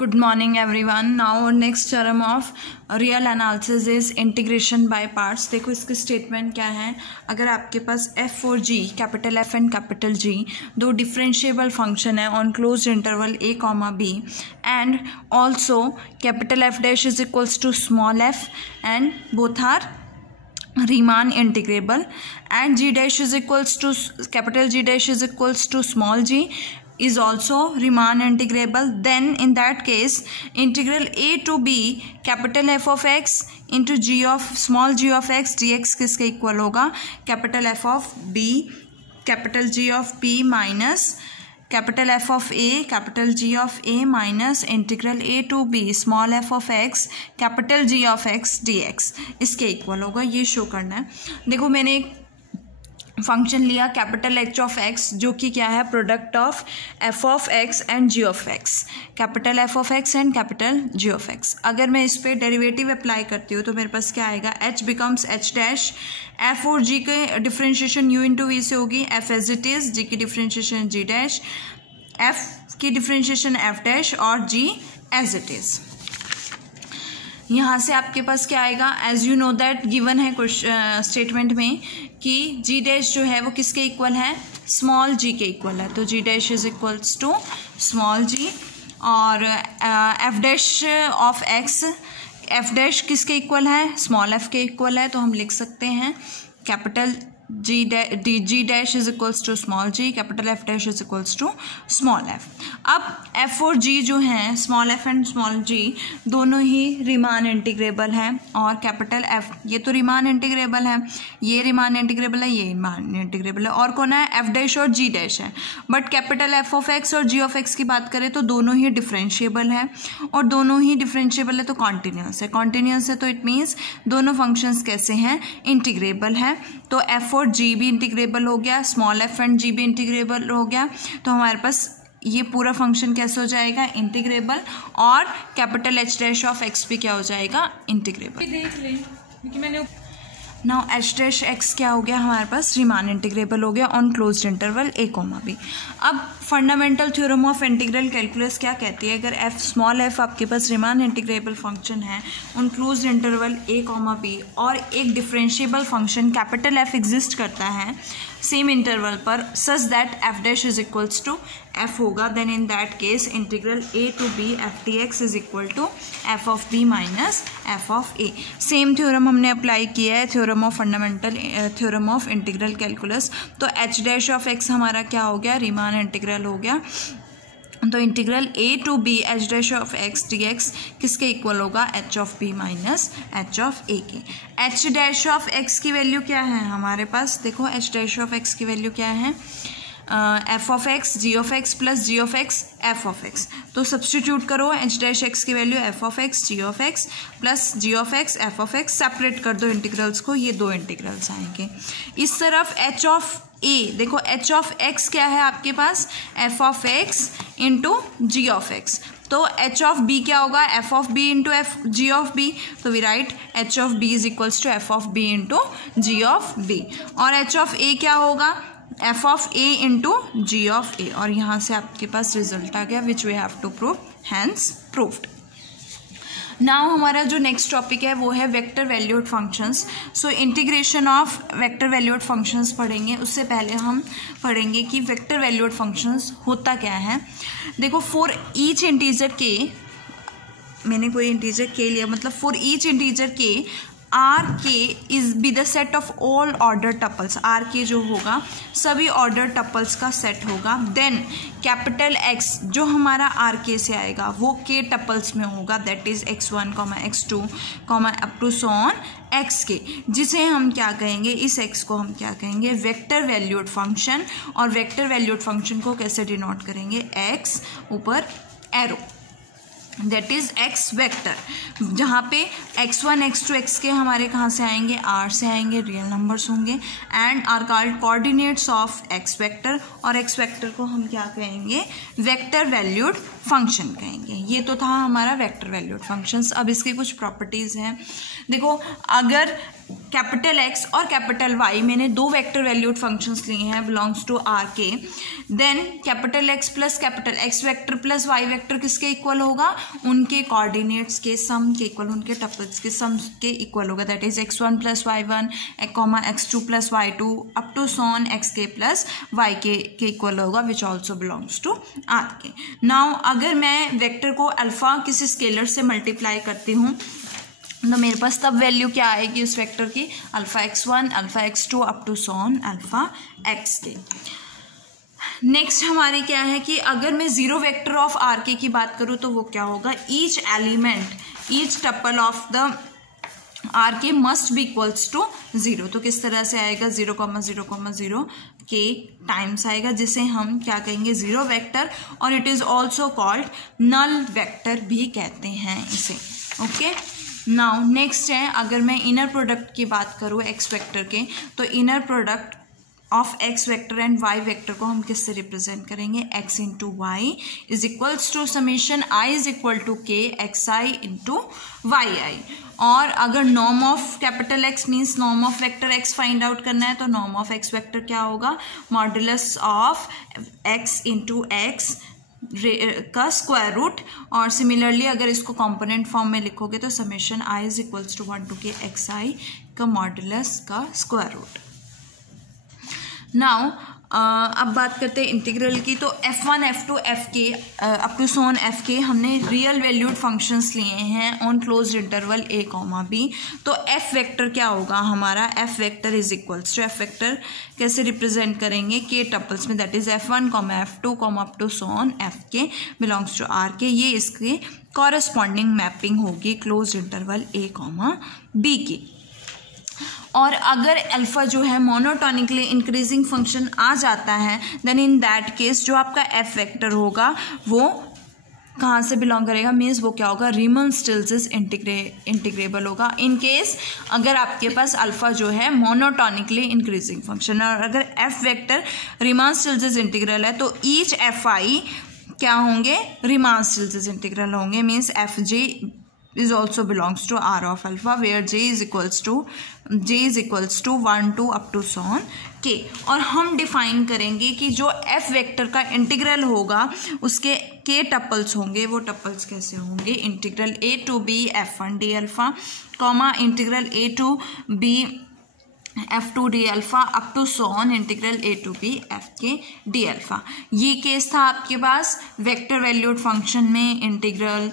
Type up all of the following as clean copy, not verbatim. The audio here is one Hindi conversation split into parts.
Good morning everyone. Now next theorem of real analysis is integration by parts. देखो इसके स्टेटमेंट क्या है. अगर आपके पास f और g, capital F and capital G दो डिफरेंशिएबल फंक्शन है on closed interval a comma b and also capital F dash is equals to small f and both are Riemann integrable and g dash is equals to capital G dash is equals to small g is also Riemann integrable, then in that case integral a to b capital F of x into g of small g of x dx किसके इक्वल होगा. Capital F of b capital G of p minus capital F of a capital G of a minus integral a to b small f of x capital G of x dx इसके इक्वल होगा. ये शो करना है. देखो मैंने एक फंक्शन लिया कैपिटल H ऑफ x जो कि क्या है product of f of x and g of x. Capital F of x and capital g of x. अगर मैं इस पर डेरिवेटिव अप्लाई करती हूँ तो मेरे पास क्या आएगा. h becomes h dash. f और g के डिफ्रेंशिएशन u इंटू वी से होगी. f as it is, g की डिफ्रेंशिएशन g डैश, f की डिफ्रेंशिएशन f डैश और g एज इट इज. यहाँ से आपके पास क्या आएगा. As you know that given है स्टेटमेंट में कि जी डैश जो है वो किसके इक्वल है, स्मॉल जी के इक्वल है. तो G dash is equals to small G और F dash of x, F dash किसके इक्वल है, स्मॉल एफ के इक्वल है. तो हम लिख सकते हैं capital G dash is equals to small G, capital F dash is equals to small F. अब एफ और जी जो हैं, small F and small G दोनों ही रीमान इंटीग्रेबल हैं और कैपिटल एफ ये तो रीमान इंटीग्रेबल है, ये रीमान इंटीग्रेबल है, ये रीमान इंटीग्रेबल है. और कौन है, एफ डैश और जी डैश है. But capital F of x और जी ऑफ एक्स की बात करें तो दोनों ही डिफरेंशिएबल है और दोनों ही डिफरेंशिएबल है तो कॉन्टिन्यूस है. कॉन्टिन्यूस है तो इट मीन्स दोनों फंक्शंस कैसे हैं, इंटीग्रेबल है. तो एफ और जी भी इंटीग्रेबल हो गया, स्मॉल एफ एंड जी भी इंटीग्रेबल हो गया. तो हमारे पास ये पूरा फंक्शन कैसे हो जाएगा, इंटीग्रेबल. और capital H dash of x भी क्या हो जाएगा, इंटीग्रेबल. देख लें क्योंकि मैंने नाउ एच डैश एक्स क्या हो गया हमारे पास, रीमान इंटीग्रेबल हो गया on closed interval A comma B. अब fundamental theorem of integral calculus क्या कहती है, अगर एफ स्मॉल एफ आपके पास रीमान इंटीग्रेबल फंक्शन है on closed interval A comma B और एक differentiable function capital F exist करता है सेम इंटरवल पर such that F dash is equals to F होगा, then in that case integral A to B F D X is equal to F of B minus F of A. Same theorem हमने अप्लाई किया है, theorem of fundamental theorem of integral calculus. तो एच डैश ऑफ एक्स हमारा क्या हो गया, रीमान इंटीग्रल हो गया. तो integral A to B H dash of X D X किसके इक्वल होगा, H of B minus H of A के. एच डैश ऑफ एक्स की वैल्यू क्या है हमारे पास, देखो एच डैश ऑफ एक्स की वैल्यू क्या है, f of x g of x plus g of x f of x. तो सब्सटीट्यूट करो एच डैश एक्स की value f of x g of x plus g of x f of x. Separate कर दो इंटीग्रल्स को, ये दो इंटीग्रल्स आएंगे. इस तरफ एच ऑफ ए, देखो एच ऑफ एक्स क्या है आपके पास, F of X into G of x. तो एच ऑफ बी क्या होगा, F of B into F G of B. तो we write H of B is equals to F of B into G of B. और एच ऑफ ए क्या होगा, F of A into G of A. और यहाँ से आपके पास रिजल्ट आ गया which we have to prove, hence proved. Now हमारा जो नेक्स्ट टॉपिक है वो है vector valued functions. So integration of vector valued functions पढ़ेंगे. उससे पहले हम पढ़ेंगे कि वेक्टर वैल्यूड फंक्शंस होता क्या है. देखो फॉर ईच इंटीजर के, मैंने कोई इंटीजर के लिया मतलब for each integer k R k is be the set of all order tuples. R k जो होगा सभी ऑर्डर टपल्स का सेट होगा. देन कैपिटल एक्स जो हमारा आर के से आएगा वो के टपल्स में होगा, that is x one comma x two comma up to so on x k, जिसे हम क्या कहेंगे, इस एक्स को हम क्या कहेंगे, वेक्टर वैल्यूड फंक्शन. और वेक्टर वैल्यूड फंक्शन को कैसे डिनोट करेंगे, एक्स ऊपर arrow, that is x vector. जहाँ पे x1 x2 x के हमारे कहाँ से आएंगे, आर से आएंगे, रियल नंबर्स होंगे and are called coordinates of x vector. और एक्स वेक्टर को हम क्या कहेंगे, वेक्टर वैल्यूड फंक्शन कहेंगे. ये तो था हमारा वेक्टर वैल्यूड फंक्शंस. अब इसकी कुछ प्रॉपर्टीज़ हैं. देखो अगर कैपिटल एक्स और कैपिटल वाई, मैंने दो वेक्टर वैल्यूड फंक्शंस लिए हैं बिलोंग्स टू आर के, then capital X plus capital X vector plus Y vector किसके इक्वल होगा, उनके कोऑर्डिनेट्स के सम के इक्वल, उनके टपल्स के सम के इक्वल होगा, that is x1 plus y1 x2 plus y2 up to so xk plus yk के इक्वल होगा, which also belongs to R k. Now अगर मैं वेक्टर को अल्फा किसी स्केलर से मल्टीप्लाई करती हूँ तो मेरे पास तब वैल्यू क्या आएगी उस वेक्टर की, alpha x1 alpha x2 up to so अल्फा xk। नेक्स्ट हमारे क्या है कि अगर मैं जीरो वेक्टर ऑफ आर के की बात करूँ तो वो क्या होगा, each element each tuple of the R K must be equals to zero. तो किस तरह से आएगा, 0,0,0 के टाइम्स आएगा, जिसे हम क्या कहेंगे, जीरो वेक्टर, और it is also called null vector भी कहते हैं इसे। ओके, नाउ नेक्स्ट है, अगर मैं इनर प्रोडक्ट की बात करूँ एक्स वेक्टर के, तो inner product of x vector and y vector को हम किससे रिप्रेजेंट करेंगे, x into y is equals to summation i is equal to k x i into y i. और अगर norm of capital x means norm of vector x find out करना है, तो नॉर्म ऑफ x वेक्टर क्या होगा, modulus of x into x का स्क्वायर रूट, और सिमिलरली अगर इसको कंपोनेंट फॉर्म में लिखोगे तो summation i is equals to 1 to k x i का मॉडुलस का स्क्वायर रूट। नाउ अब बात करते हैं इंटीग्रल की, तो f1 f2 fk up to so fk हमने रियल वैल्यूड फंक्शंस लिए हैं on closed interval a comma b। तो f वेक्टर क्या होगा हमारा, f vector is equals to, f vector कैसे रिप्रेजेंट करेंगे, k टपल्स में, that is f1 comma f2 comma up to so fk belongs to rk। ये इसके कॉरस्पॉन्डिंग मैपिंग होगी closed interval a comma b की। और अगर अल्फा जो है मोनोटोनिकली इंक्रीजिंग फंक्शन आ जाता है, देन इन दैट केस जो आपका एफ वेक्टर होगा वो कहाँ से बिलोंग करेगा, मीन्स वो क्या होगा, रीमन स्टिल्स इंटीग्रेबल होगा। इन केस अगर आपके पास अल्फा जो है मोनोटोनिकली इंक्रीजिंग फंक्शन, और अगर F vector Riemann stills integral है तो ईच एफ आई क्या होंगे, रीमान स्टिल्स इंटीग्रल होंगे, means F J is also belongs to R of alpha where j is equals to 1 to up to so on k। और हम डिफाइन करेंगे कि जो f वेक्टर का इंटीग्रल होगा उसके k टपल्स होंगे, वो टपल्स कैसे होंगे, integral a to b f1 d alpha comma integral a to b f2 D alpha up to so on integral a to b fk D alpha. ये केस था आपके पास वेक्टर वैल्यूड फंक्शन में integral,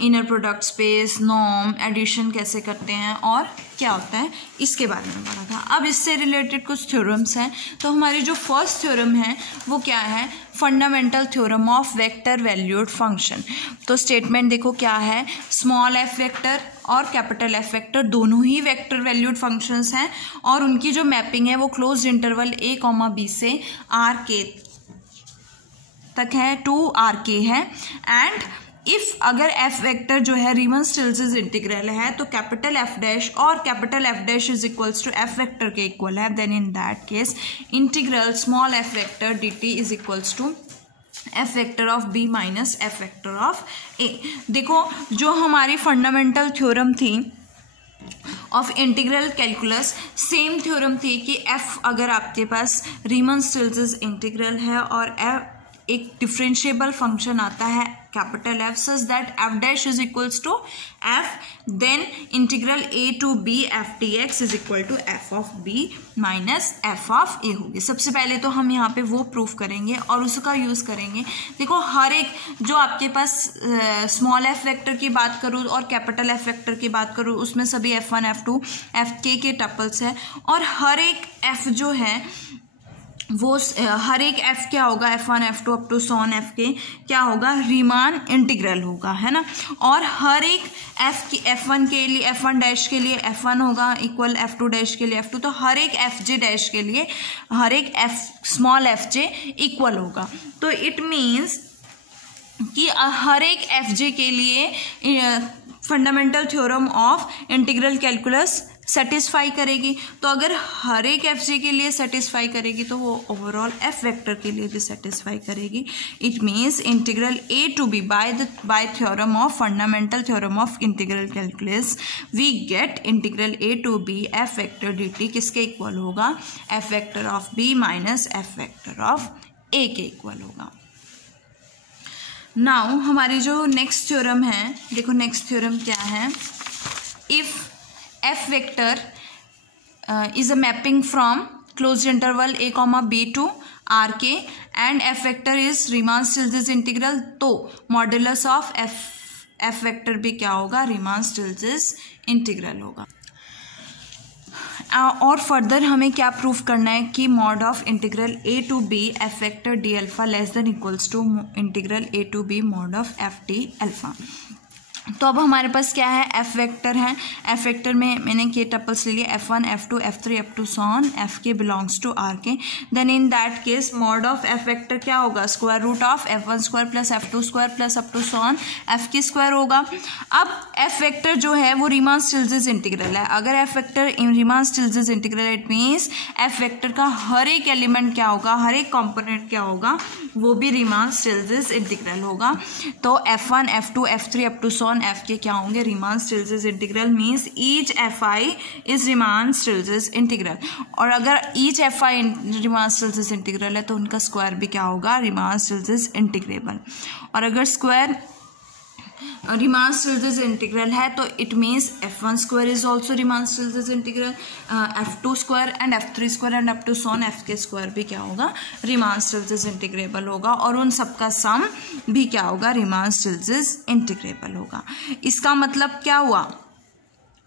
inner product space, norm, addition कैसे करते हैं और क्या होता है इसके बारे में पढ़ा था। अब इससे रिलेटेड कुछ थ्योरम्स हैं, तो हमारी जो फर्स्ट थ्योरम है वो क्या है, fundamental theorem of vector valued function. तो स्टेटमेंट देखो क्या है, स्मॉल एफ वेक्टर और कैपिटल एफ वेक्टर दोनों ही वेक्टर वैल्यूड फंक्शंस हैं और उनकी जो मैपिंग है वो closed interval a comma b से आर के तक है, टू आर के है। एंड इफ अगर एफ वेक्टर जो है रीमन स्टिल्स इंटीग्रल है तो कैपिटल एफ डैश और capital F dash is equals to F vector के इक्वल है, then in that case integral small F vector D T is equals to F vector of B minus F vector of A. देखो जो हमारी फंडामेंटल थ्योरम थी of integral calculus, same theorem थी कि एफ अगर आपके पास रीमन स्टिल्स इंटीग्रल है और एफ एक डिफरेंशिएबल फंक्शन आता है capital F such that F dash is equals to F, then integral A to B F D X is equal to F of B minus F of A होगी। सबसे पहले तो हम यहाँ पे वो प्रूफ करेंगे और उसका यूज़ करेंगे। देखो हर एक जो आपके पास स्मॉल एफ वेक्टर की बात करूँ और कैपिटल एफ वेक्टर की बात करूँ उसमें सभी f1 f2 fk के टपल्स है और हर एक f जो है वो हर एक f क्या होगा, f1 f2 up to sworn f के क्या होगा, रीमान इंटीग्रल होगा, है ना। और हर एक f की f1 के लिए f1 डैश के लिए f1 होगा इक्वल f2 डैश के लिए f2, तो हर एक fj डैश के लिए हर एक f स्मॉल fj इक्वल होगा। तो इट मीन्स कि हर एक fj के लिए fundamental theorem of integral calculus satisfy करेगी। तो अगर हर एक एफ जे के लिए सेटिस्फाई करेगी तो वो ओवरऑल एफ वेक्टर के लिए भी सेटिस्फाई करेगी। It means integral A to B by theorem of fundamental theorem of integral calculus we get integral A to B F vector D T किसके इक्वल होगा, F vector of B minus F vector of A के इक्वल होगा। नाउ हमारी जो नेक्स्ट थ्योरम है, देखो नेक्स्ट थ्योरम क्या है, if f vector is a mapping from closed interval a comma b to rk and f vector is Riemann-Stieltjes integral, तो मॉडुलस ऑफ f वेक्टर भी क्या होगा, Riemann-Stieltjes इंटीग्रल होगा। और फर्दर हमें क्या प्रूफ करना है कि mod of integral A to B F vector D alpha less than equals to integral A to B mod of F D alpha. तो अब हमारे पास क्या है, एफ वेक्टर है। एफ वेक्टर में मैंने के टपल्स ले लिए, F1 F2 F3 F2 so on, F K belongs to R के। Then in that case mod of F vector क्या होगा, square root of F1 square plus F2 square plus up to so on F की स्क्वायर होगा। अब एफ वेक्टर जो है वो Riemann-Stieltjes इंटीग्रल है। अगर F vector Riemann-Stieltjes integral, it means F vector का हर एक एलिमेंट क्या होगा, हर एक कॉम्पोनेंट क्या होगा, वो भी Riemann-Stieltjes इंटीग्रल होगा। तो F1 F2 F3 up to so on F K क्या होंगे, Riemann-Stieltjes integral, means each F I is Riemann-Stieltjes integral. और अगर ईच एफ आई Riemann-Stieltjes इंटीग्रल है तो उनका स्क्वायर भी क्या होगा, Riemann-Stieltjes इंटीग्रेबल। और अगर स्क्वायर Riemann-Stieltjes इंटीग्रल है तो it means F1 square is also Riemann-Stieltjes integral, F2 square and F3 square and up to so on F K square भी क्या होगा, Riemann-Stieltjes इंटीग्रेबल होगा। और उन सबका सम भी क्या होगा, Riemann-Stieltjes इंटीग्रेबल होगा। इसका मतलब क्या हुआ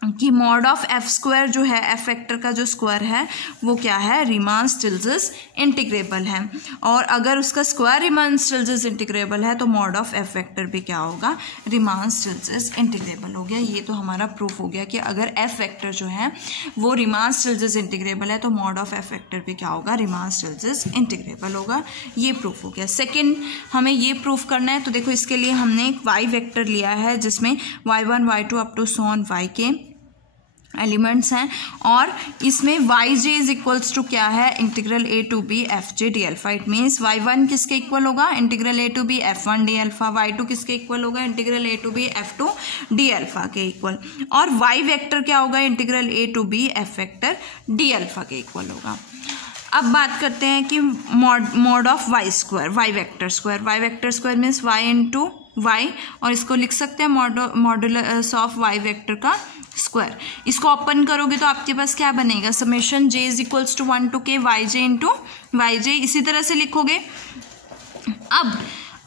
कि मॉड ऑफ एफ स्क्वायर जो है, एफ वेक्टर का जो स्क्वायर है वो क्या है, Riemann-Stieltjes इंटीग्रेबल है। और अगर उसका स्क्वायर Riemann-Stieltjes इंटीग्रेबल है तो मॉड ऑफ एफ वेक्टर भी क्या होगा, Riemann-Stieltjes इंटीग्रेबल हो गया। ये तो हमारा प्रूफ हो गया कि अगर एफ वेक्टर जो है वो Riemann-Stieltjes इंटीग्रेबल है तो मॉड ऑफ एफ वेक्टर भी क्या होगा, Riemann-Stieltjes इंटीग्रेबल होगा। ये प्रूफ हो गया। सेकेंड हमें ये प्रूफ करना है, तो देखो इसके लिए हमने एक वाई वेक्टर लिया है जिसमें y1 y2 up to so on y K elements हैं, और इसमें Y J is equals to क्या है, integral A to B F J D alpha. It means y1 किसके इक्वल होगा, integral A to B F1 D alpha, y2 किसके इक्वल होगा, integral A to B F2 D alpha के इक्वल, और y वेक्टर क्या होगा, integral A to B F vector D alpha के इक्वल होगा। अब बात करते हैं कि mod of Y square, Y vector square means y into Y, और इसको लिख सकते हैं मॉडुलस ऑफ वाई वेक्टर का स्क्वायर। इसको ओपन करोगे तो आपके पास क्या बनेगा, summation j is equals to 1 to K Y J into Y J, इसी तरह से लिखोगे। अब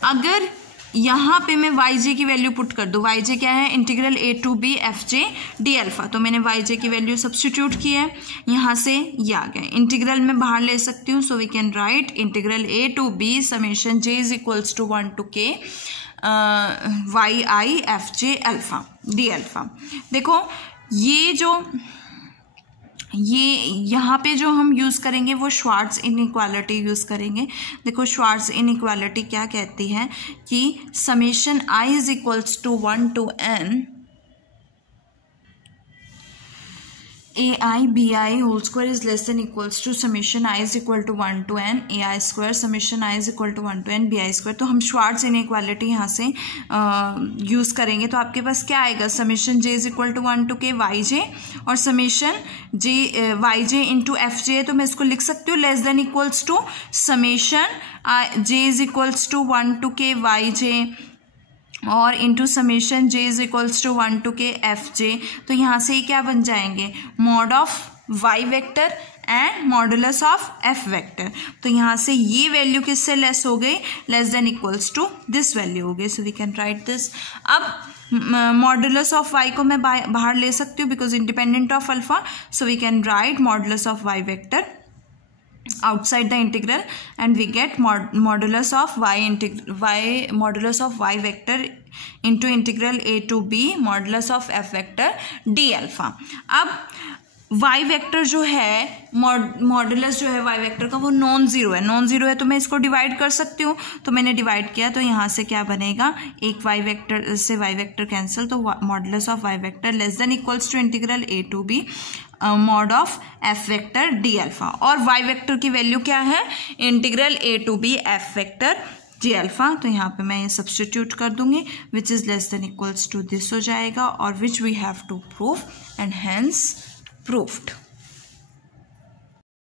अगर यहाँ पे मैं वाई जे की वैल्यू पुट कर दूँ, वाई जे क्या है, integral A to B F J D alpha, तो मैंने वाई जे की वैल्यू सब्स्टिट्यूट की है, यहाँ से ये आ गए। इंटीग्रल में बाहर ले सकती हूँ, so we can write integral A to B summation j is equals to 1 to K Y I F J alpha D alpha. देखो ये यहाँ पे जो हम यूज़ करेंगे वो श्वार्ट्ज इनइक्वालिटी यूज़ करेंगे। देखो श्वार्ट्ज इनइक्वालिटी क्या कहती है कि summation I is equals to 1 to n ai bi whole square is less than equals to summation I is equal to 1 to n ai square summation I is equal to 1 to n bi square. तो हम श्वार्ट्ज इनइक्वालिटी यहाँ से यूज़ करेंगे, तो आपके पास क्या आएगा, summation j is equal to 1 to K Y J, और summation j Y J into F J, तो मैं इसको लिख सकती हूँ less than equals to summation j is equals to 1 to K Y J और into summation j is equals to 1 to K F J. तो यहाँ से ही क्या बन जाएंगे, mod of Y vector and modulus of F vector. तो यहाँ से ये वैल्यू किससे लेस हो गई, less than equals to this value हो गई, so we can write this. अब मॉडुलस ऑफ वाई को मैं बाहर ले सकती हूँ because independent of alpha, so we can write modulus of Y vector outside the integral and we get modulus of modulus of y vector into integral a to b modulus of f vector d alpha। अब वाई वेक्टर जो है मॉडुलस जो है वाई वेक्टर का वो नॉन जीरो है, नॉन जीरो है तो मैं इसको डिवाइड कर सकती हूँ, तो मैंने डिवाइड किया तो यहाँ से क्या बनेगा, एक वाई वेक्टर से वाई वेक्टर कैंसिल, तो modulus of Y vector less than equals to integral A to B mod of F vector D alpha, और वाई वेक्टर की वैल्यू क्या है, integral A to B F vector G alpha, तो यहाँ पे मैं ये सब्सटीट्यूट कर दूंगी, which is less than equals to this हो जाएगा, और which we have to prove and hence proved.